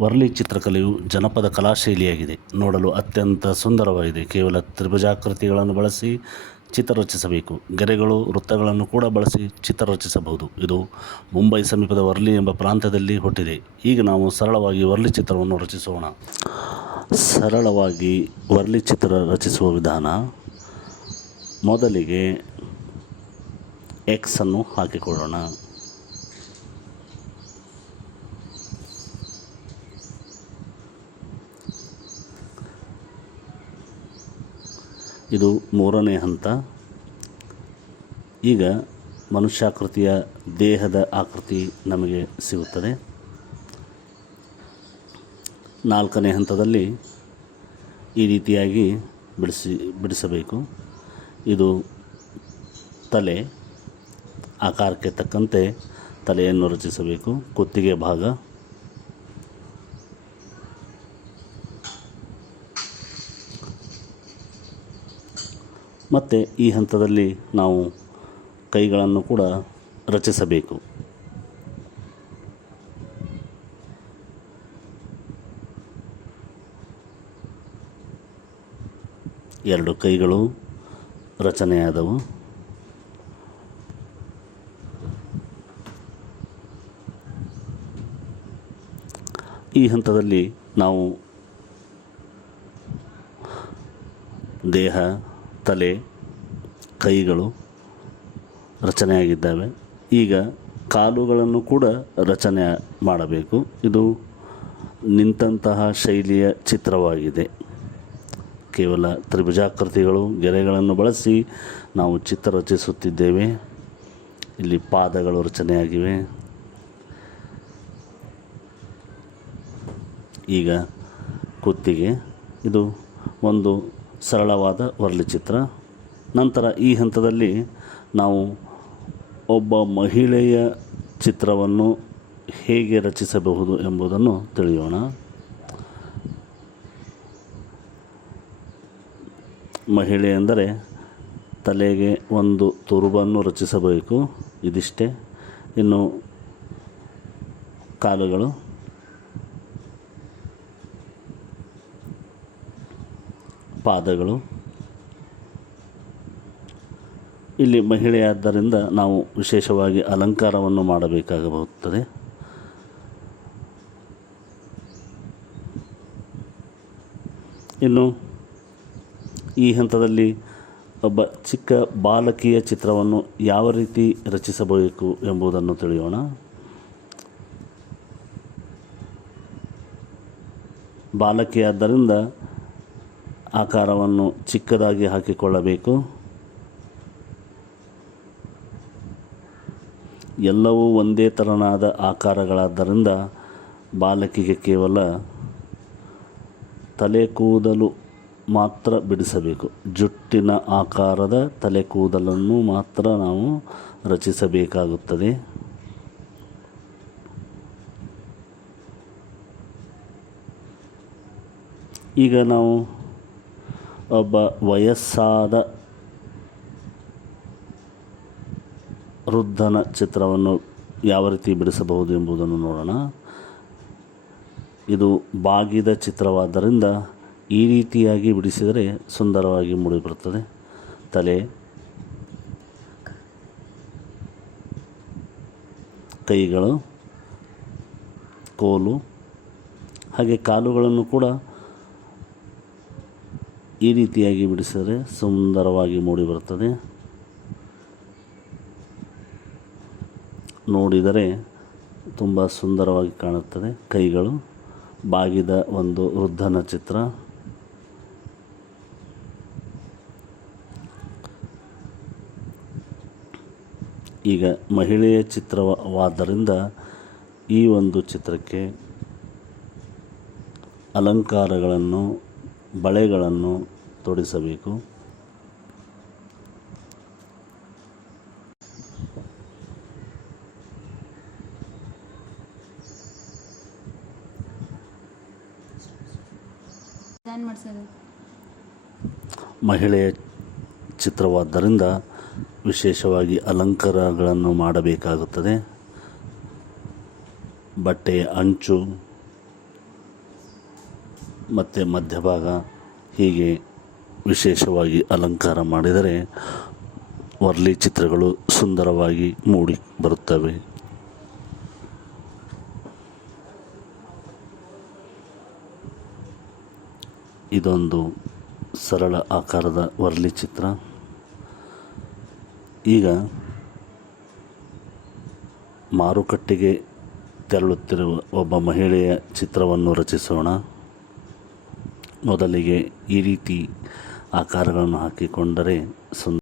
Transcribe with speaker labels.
Speaker 1: ವರ್ಲಿ ಚಿತ್ರಕಲೆಯು ಜನಪದ ಕಲಾಶೈಲಿಯಾಗಿದೆ ನೋಡಲು ಅತ್ಯಂತ ಸುಂದರವಾಗಿದೆ. ಕೇವಲ ತ್ರಿಭುಜಾಕೃತಿಗಳನ್ನು ಬಳಸಿ ಚಿತ್ರ ರಚಿಸಬೇಕು. ಗೆರೆಗಳು, ವೃತ್ತಗಳನ್ನು ಕೂಡ ಬಳಸಿ ಚಿತ್ರ ರಚಿಸಬಹುದು. ಇದು ಮುಂಬೈ ಸಮೀಪದ ವರ್ಲಿ ಎಂಬ ಪ್ರಾಂತ್ಯದಲ್ಲಿ ಹುಟ್ಟಿದೆ. ಈಗ ನಾವು ಸರಳವಾಗಿ ವರ್ಲಿ ಚಿತ್ರವನ್ನು ರಚಿಸೋಣ. ಸರಳವಾಗಿ ವರ್ಲಿ ಚಿತ್ರ ರಚಿಸುವ ವಿಧಾನ, ಮೊದಲಿಗೆ ಎಕ್ಸನ್ನು ಹಾಕಿಕೊಳ್ಳೋಣ. ಇದು ಮೂರನೇ ಹಂತ. ಈಗ ಮನುಷ್ಯಾಕೃತಿಯ ದೇಹದ ಆಕೃತಿ ನಮಗೆ ಸಿಗುತ್ತದೆ. ನಾಲ್ಕನೇ ಹಂತದಲ್ಲಿ ಈ ರೀತಿಯಾಗಿ ಬಿಡಿಸಿ, ಬಿಡಿಸಬೇಕು. ಇದು ತಲೆ, ಆಕಾರಕ್ಕೆ ತಕ್ಕಂತೆ ತಲೆಯನ್ನು ರಚಿಸಬೇಕು. ಕುತ್ತಿಗೆ ಭಾಗ ಮತ್ತು ಈ ಹಂತದಲ್ಲಿ ನಾವು ಕೈಗಳನ್ನು ಕೂಡ ರಚಿಸಬೇಕು. ಎರಡು ಕೈಗಳು ರಚನೆಯಾದವು. ಈ ಹಂತದಲ್ಲಿ ನಾವು ದೇಹ ತಲೆ, ಕೈಗಳು ರಚನೆಯಾಗಿದ್ದಾವೆ. ಈಗ ಕಾಲುಗಳನ್ನು ಕೂಡ ರಚನೆ ಮಾಡಬೇಕು. ಇದು ನಿಂತಹ ಶೈಲಿಯ ಚಿತ್ರವಾಗಿದೆ. ಕೇವಲ ತ್ರಿಭುಜಾಕೃತಿಗಳು, ಗೆರೆಗಳನ್ನು ಬಳಸಿ ನಾವು ಚಿತ್ರ ರಚಿಸುತ್ತಿದ್ದೇವೆ. ಇಲ್ಲಿ ಪಾದಗಳು ರಚನೆಯಾಗಿವೆ. ಈಗ ಕುತ್ತಿಗೆ. ಇದು ಒಂದು ಸರಳವಾದ ವರ್ಲಿ ಚಿತ್ರ ನಂತರ ಈ ಹಂತದಲ್ಲಿ ನಾವು ಒಬ್ಬ ಮಹಿಳೆಯ ಚಿತ್ರವನ್ನು ಹೇಗೆ ರಚಿಸಬಹುದು ಎಂಬುದನ್ನು ತಿಳಿಯೋಣ. ಮಹಿಳೆ ಎಂದರೆ ತಲೆಗೆ ಒಂದು ತುರುಬನ್ನು ರಚಿಸಬೇಕು, ಇದಿಷ್ಟೇ. ಇನ್ನು ಕಾಲುಗಳು ಪಾದಗಳು. ಇಲ್ಲಿ ಮಹಿಳೆಯಾದ್ದರಿಂದ ನಾವು ವಿಶೇಷವಾಗಿ ಅಲಂಕಾರವನ್ನು ಮಾಡಬೇಕಾಗಬಹುದು. ಇನ್ನು ಈ ಹಂತದಲ್ಲಿ ಒಬ್ಬ ಚಿಕ್ಕ ಬಾಲಕಿಯ ಚಿತ್ರವನ್ನು ಯಾವ ರೀತಿ ರಚಿಸಬೇಕು ಎಂಬುದನ್ನು ತಿಳಿಯೋಣ. ಬಾಲಕಿಯಾದ್ದರಿಂದ ಆಕಾರವನ್ನು ಚಿಕ್ಕದಾಗಿ ಹಾಕಿಕೊಳ್ಳಬೇಕು. ಎಲ್ಲವೂ ಒಂದೇ ಥರನಾದ ಆಕಾರಗಳಾದ್ದರಿಂದ ಬಾಲಕಿಗೆ ಕೇವಲ ತಲೆ ಕೂದಲು ಮಾತ್ರ ಬಿಡಿಸಬೇಕು. ಜುಟ್ಟಿನ ಆಕಾರದ ತಲೆ ಕೂದಲನ್ನು ಮಾತ್ರ ನಾವು ರಚಿಸಬೇಕಾಗುತ್ತದೆ. ಈಗ ನಾವು ಒಬ್ಬ ವಯಸ್ಸಾದ ವೃದ್ಧನ ಚಿತ್ರವನ್ನು ಯಾವ ರೀತಿ ಬಿಡಿಸಬಹುದು ಎಂಬುದನ್ನು ನೋಡೋಣ. ಇದು ಬಾಗಿದ ಚಿತ್ರವಾದ್ದರಿಂದ ಈ ರೀತಿಯಾಗಿ ಬಿಡಿಸಿದರೆ ಸುಂದರವಾಗಿ ಮೂಡಿಬರುತ್ತದೆ. ತಲೆ, ಕೈಗಳು, ಕೋಲು, ಹಾಗೆ ಕಾಲುಗಳನ್ನು ಕೂಡ ಈ ರೀತಿಯಾಗಿ ಬಿಡಿಸಿದರೆ ಸುಂದರವಾಗಿ ಮೂಡಿಬರುತ್ತದೆ ನೋಡಿದರೆ ತುಂಬ ಸುಂದರವಾಗಿ ಕಾಣುತ್ತದೆ. ಕೈಗಳು, ಬಾಗಿದ ಒಂದು ವೃದ್ಧನ ಚಿತ್ರ. ಈಗ ಮಹಿಳೆಯ ಚಿತ್ರವಾದ್ದರಿಂದ ಈ ಒಂದು ಚಿತ್ರಕ್ಕೆ ಅಲಂಕಾರಗಳನ್ನು ಬಳೆಗಳನ್ನು ತೊಡಿಸಬೇಕು. ಮಹಿಳೆಯ ಚಿತ್ರವಾದ್ದರಿಂದ ವಿಶೇಷವಾಗಿ ಅಲಂಕಾರಗಳನ್ನು ಮಾಡಬೇಕಾಗುತ್ತದೆ. ಬಟ್ಟೆಯ ಅಂಚು ಮತ್ತು ಮಧ್ಯಭಾಗ ಹೀಗೆ ವಿಶೇಷವಾಗಿ ಅಲಂಕಾರ ಮಾಡಿದರೆ ವರ್ಲಿ ಚಿತ್ರಗಳು ಸುಂದರವಾಗಿ ಮೂಡಿ ಬರುತ್ತವೆ. ಇದೊಂದು ಸರಳ ಆಕಾರದ ವರ್ಲಿ ಚಿತ್ರ. ಈಗ ಮಾರುಕಟ್ಟೆಗೆ ತೆರಳುತ್ತಿರುವ ಒಬ್ಬ ಮಹಿಳೆಯ ಚಿತ್ರವನ್ನು ರಚಿಸೋಣ. ಮೊದಲಿಗೆ ಈ ರೀತಿ ಆಕಾರಗಳನ್ನು ಹಾಕಿಕೊಂಡರೆ ಸುಂದ